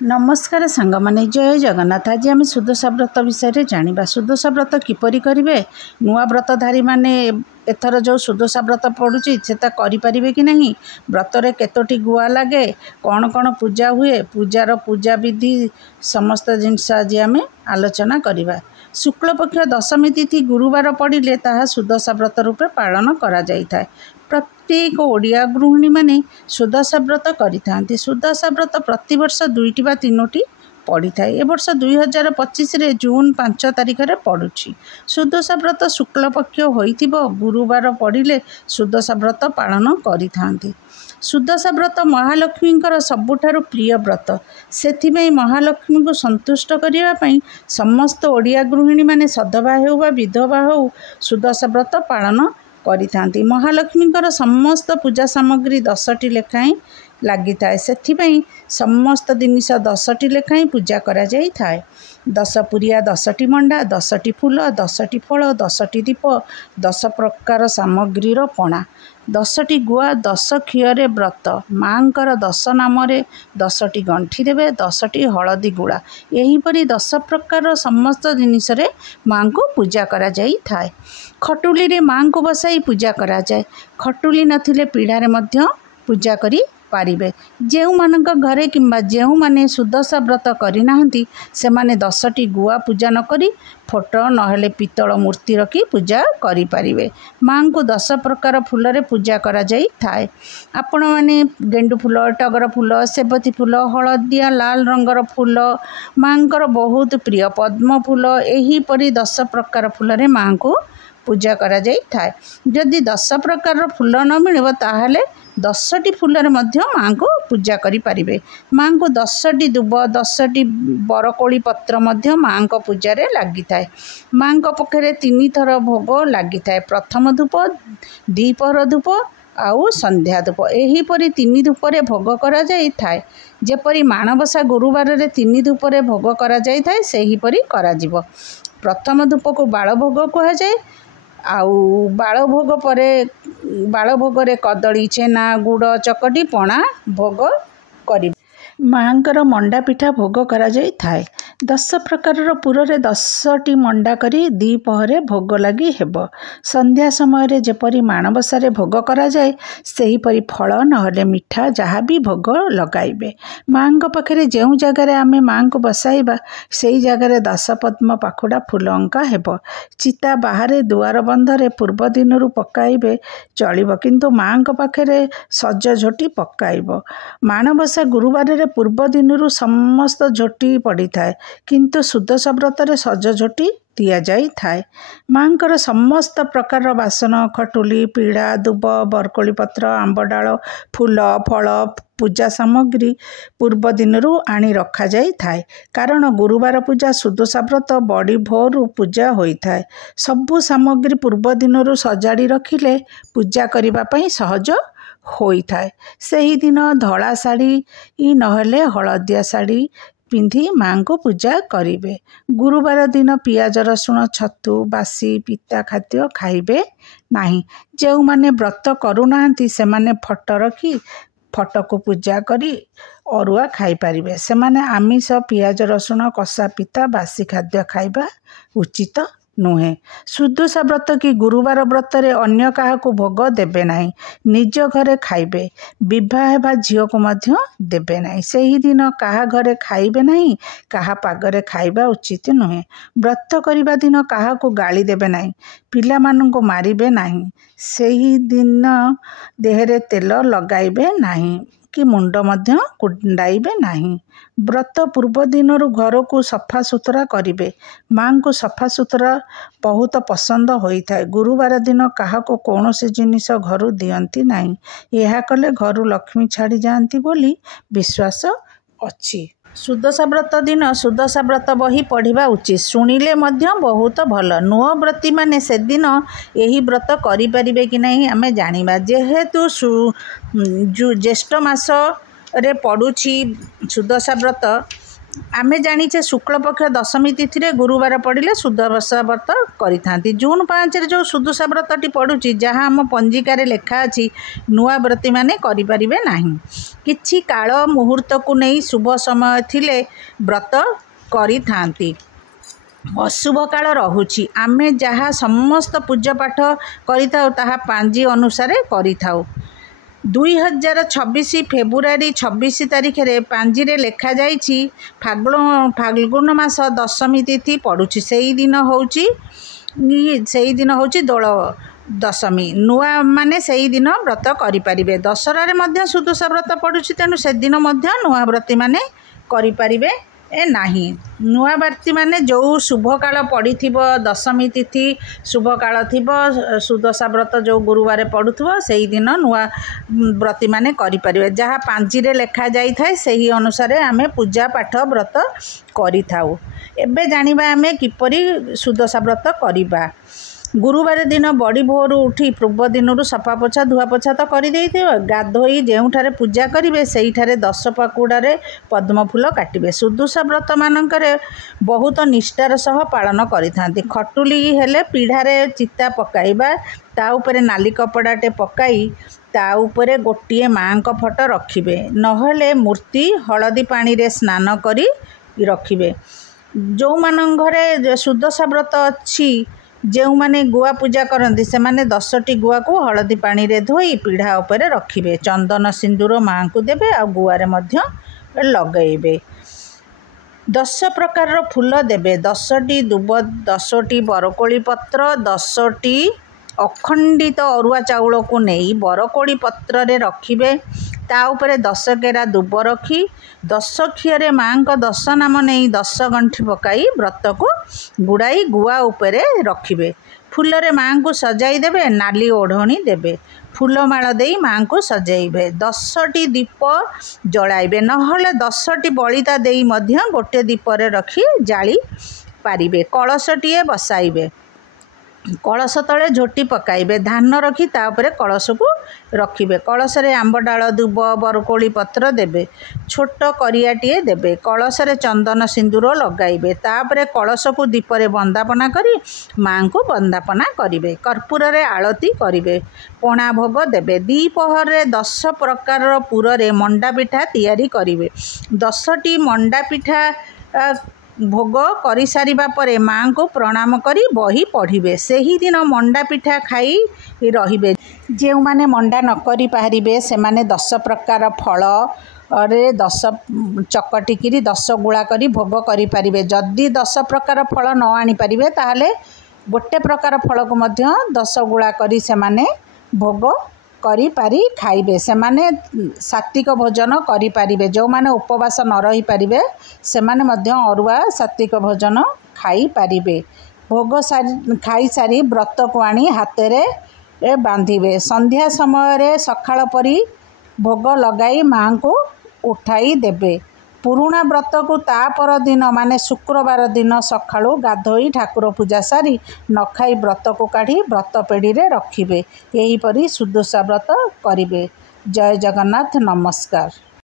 नमस्कार सांग माने जय जगन्नाथ। आज आम सुदशा व्रत विषय जाना। सुदशा व्रत किपरि करेंगे, नुआ व्रतधारी माने एथर जो सुदशा व्रत पड़ुची से करें कि नहीं, व्रतर केतोटी गुआ लगे, कौन कौन पूजा हुए, पूजार पूजा विधि समस्त जिनस आज आम आलोचना करवा। शुक्ल पक्ष दशमी तिथि गुरुवार पड़े ताहा सुदशा व्रत रूपे पालन करा जाई थाए। प्रत्येक ओडिया गृहिणी माने सुदशा व्रत करिथांती। सुदशा व्रत प्रतिवर्ष 2टी बा 3टी पड़ी थाए। ए वर्ष 2025 रे जून 5 तारिख रे पड़ुछि। सुदशा व्रत शुक्ल पक्ष होइथिबो गुरुवार पड़िले सुदशा व्रत पालन करिथांती। सुदशा व्रत महालक्ष्मींकर सबुठारु प्रिय व्रत। सेथिପାଇଁ महालक्ष्मी को संतुष्ट करने समस्त ओडिया गृहिणी माने सधवा हो वा विधवा हो सुदशा व्रत पालन करिथांती। महालक्ष्मींकर समस्त पूजा सामग्री 10टी लेखाएं लगी थाए। सेथिପାଇଁ समस्त जिनिस 10टी लेखाएं पूजा करा जाई थाए। 10 पुरिया, 10टी मंडा, 10टी फूल, 10टी फल, 10टी दीप, 10 प्रकार सामग्री पणा, 10टी गुआ, 10 क्षीरे व्रत, माँकर 10 नाम 10टी गंठी देवे, 10टी हलदी गुड़ा, यहीपरि 10 प्रकार समस्त जिनिस माँ को पूजा करा जाई थाए। खटुली रे माँ को बसाई पूजा करा जाए। खटुली नथिले पीढ़ारे मध्य पूजा करी पारिबे। जेउ मानक घरे किंबा जेउ माने सुदशा व्रत करिनाहंती सेमाने 10टी गुआ पूजा न करी फोटो नहेले पितल मूर्ति रखी पूजा करि पारिबे। माँ को 10 प्रकार फूल रे पूजा करा जाई थाए। आपण माने गेंडु फूल, टगर फूल, सेबती फूल, हलदिया लाल रंगर फूल, माँकर बहुत प्रिय पद्म फूल, एही परि 10 प्रकार फूल रे माँ को पूजा करा जाई थाए। जदि 10 प्रकार फूल न मिलिबो ताहाले 10टी फूल माँ को पूजा करि पारिबे। माँ को 10टी दुब, 10टी बरकोली पत्र मध्य माँ को पूजा रे लगी थाए। माँ को पखरे 3 थर भोग लगी थाए। प्रथम धूप, द्विपहर धूप आउ संध्या धूप, एही परि 3 धूप रे भोग करा जाई थाए। जेपरि माणबसा गुरुवार रे 3 धूप रे भोग करा जाई थाए सेही परि करा जिवो। प्रथम धूप को बाल भोग कहा जाए। आउ बाल भोग परे बाल भोग रे कदली, छेना, गुड़ चकटी पणा भोग करी माँकर मंडा पिठा भोग करा जाई थाए। 10 प्रकार पुरे 10टी मंडा करी द्विपहरे भोग लगी हेबो। संध्या समय रे जेपरि माणबसा रे भोग करा जाए सेही परि फल नहले मिठा जहाँ भी भोग लगाइबे। माँ पाखरे जेउ जगार आमे माँ को बसाइबा सेही जगार 10 पद्म पाखुड़ा फूल अंका हेबो। चिता बाहरे दुआर बंधरे पूर्व दिनरू पकाइबे चलिबो, किंतु माँ पाखरे सज झोटी पकाइबो। माणबसा गुरुवार पूर्व दिनरू समस्त झोटी पड़ी थाए, किंतु सुदशा व्रत रे सज झोटी दिया जाई थाए। माँकर समस्त प्रकार बासन, खटुली, पीड़ा, दुब, बरकोली पत्र, आंब डाल, फूल, फल, पूजा सामग्री पूर्व दिनरू आनी रखा जाई थाए। कारण गुरुवार पूजा सुदशा व्रत बड़ी भोरू पूजा होई थाए। सबु सामग्री पूर्व दिनरू सजाड़ी रखिले पूजा करिबा पई सहज होई थाए। सेही दिन धड़ा साड़ी नहले हलदिया साड़ी पिंधि माँ को पूजा करिबे। गुरुवार दिन पियाज रसुण, छतु, बासी पिता खाद्य खाइबे नाही। जेउ माने व्रत करुनाहांती सेमाने फट रखी फट को पूजा करी अरुआ खाई पारिबे। सेमाने आमिष, पियाज रसुण, कषा पिता बासी खाद्य खाइबा उचित नुहे। सुदशा व्रत की गुरुवार व्रत रे अन्य काहा को भोग देबे नाही। निज घरे खाइबे। विवाह हेबा झियो को मध्य देबे नाही। सेही दिन काहा घरे खाइबे नाही, काहा पागरे खाइबा उचित नुहे। व्रत करिबा दिन काहा को गाली देबे नाही। पिला मानन को मारिबे नाही। सेही दिन देहरे तेल लगाइबे नाही कि मुंड मध्य कुंडाइबे नाही। व्रत पूर्व दिनरू घर को सफा सुतरा करिबे। माँ को सफा सुतरा बहुत पसंद होई थाए। गुरुवार दिन काहा को कौनसी जिनिस घरु दियंती नाही। यह कले घरु लक्ष्मी छाड़ी जाती बोली विश्वास अछि। सुदशा व्रत दिन सुदशा व्रत बही पढ़िबा उचित। शुणिले मध्य बहुत भल। नुह व्रती माने से दिन यही व्रत करि परिबे कि नहीं आमे जानिबा। जेहेतु ज्येष्ठ मास रे पड़ुछि सुदशा व्रत, आमे जानीचे शुक्लपक्ष दशमी तिथि रे गुरुवार पड़े सुदशा व्रत करि जून 5 रे जो सुदशा व्रतटी पड़ुची जहाँ आम पंजिकार लेखा अच्छी नुआ व्रती मैंने करें ना कि काल मुहूर्त को नहीं शुभ समय थिले व्रत करि अशुभ काल रहुची आमे जहाँ समस्त पूजा पाठ करिथाउ ताहा पांजी अनुसार करिथाउ 2026 फेब्रुआरी 26 तारीख रे पांजी रे लेखा जाइछि फाल्गुन मास दशमी तिथि पड़ुछि सेही दिन होउछि दोल दशमी नुआ माने सेही दिन व्रत करि परिबे दशहरा रे मध्य सुदशा व्रत पड़ुछि तेणु से दिन मध्य नुआ व्रती माने करि परिबे नाही नुआ व्रती माने जो शुभ काल पड़ी दशमी तिथि शुभ काल थिबो सुदशा व्रत जो गुरुवार पड़ुथबो सेही दिन नुआ व्रती माने करि परिबे जहाँ पांजी रे लेखा जाई थाए सेही अनुसार आमे पूजा पाठ व्रत करि थाउ। एबे जानिबा आमे किपरि सुदशा व्रत करिबा। गुरुवार दिन बड़ी भोर उठी पूर्व दिन सफा पोछा धुआ पोछा तो कर गाधोई जोठारे पूजा करेंगे से दश पाकुड़े पद्म फूल काटे सुदशा व्रत मानक बहुत निष्ठार सह पालन करि खटुली हेले पीढ़ारे चिता पकाइबा ता उपरे नाली कपड़ाटे पकाई ता उपरे गोटे माँ का फोटो रखिबे नहले मूर्ति हलदी पानी रे स्नान करी रखिबे। जो मान घरे सुदशा व्रत अच्छी जो माने गुआ पूजा करती से माने 10टी गुआ को हलदी पानी रे धोई पीढ़ा उपरे रखिबे चंदन सिंदूर माँ को देबे आ गुआरे मध्य लगेबे 10 प्रकार फूल देबे 10टी दुब 10टी बरकोली पत्र 10टी अखंडित अरुआ चाउल को नहीं बरकोली पत्र रे रखिबे ता उपरे 10 केरा दुब रखी 10 खियरे माँ का 10 नाम नहीं 10 गंठी पकाई व्रत को गुड़ाई गुआ उपरे रखिबे फूल रे माँ को सजाई देबे नाली ओढ़णी देबे फूलमाला देई माँ को सजाइबे 10टी दीप जलाइबे नहले 10टी बलिता देई मध्य गोटे दीप रे रखी जाली पारिबे कलशटीए बसाइबे कलश तले झोटी पकाइबे धान रखी तापरे कलश को रखिबे कलश रे आंब डाल दुब बरकोली पत्र देबे छोट करियाटीए देबे कलश रे चंदन सिंदूर लगाइबे तापरे कलश को दीपरे वंदापना करी माँ को वंदापना करिबे कर्पूर रे आलती करिबे पणा भोग देबे दीपहर रे 10 प्रकार पुर रे मंडा पिठा तैयारी करिबे 10टी मंडा पिठा भोग करि सारिबा परे माँ को प्रणाम करी बही पढ़िबे सेही दिन मंडा पिठा खाई रहिबे जो माने मंडा न करि पारिबे से माने 10 प्रकार फल रे 10 चकटिकी 10 गुड़ा करी भोग करि पारिबे जदि 10 प्रकार फल न आनी पारिबे ताहले गोटे प्रकार फल को मध्य 10 गुड़ा करी से माने भोग करि पारी खाइबे से माने सात्विक भोजन करि पारिबे जो माने उपवास न रही पारिबे से माने मध्य अरुआ सात्विक भोजन खाई पारिबे भोग खाई सारी व्रत को आनी हाथे बांधिबे संध्या समय रे सखाळ परी भोग लगाई माँ को उठाई देबे पुरुणा व्रत को ता पर दिन माने शुक्रवार दिन सखाळु गाधोई ठाकुर पूजा सारी न खाई व्रत को काढ़ी व्रत पेढ़ी रे रखिबे एही परी सुदशा व्रत करिबे। जय जगन्नाथ नमस्कार।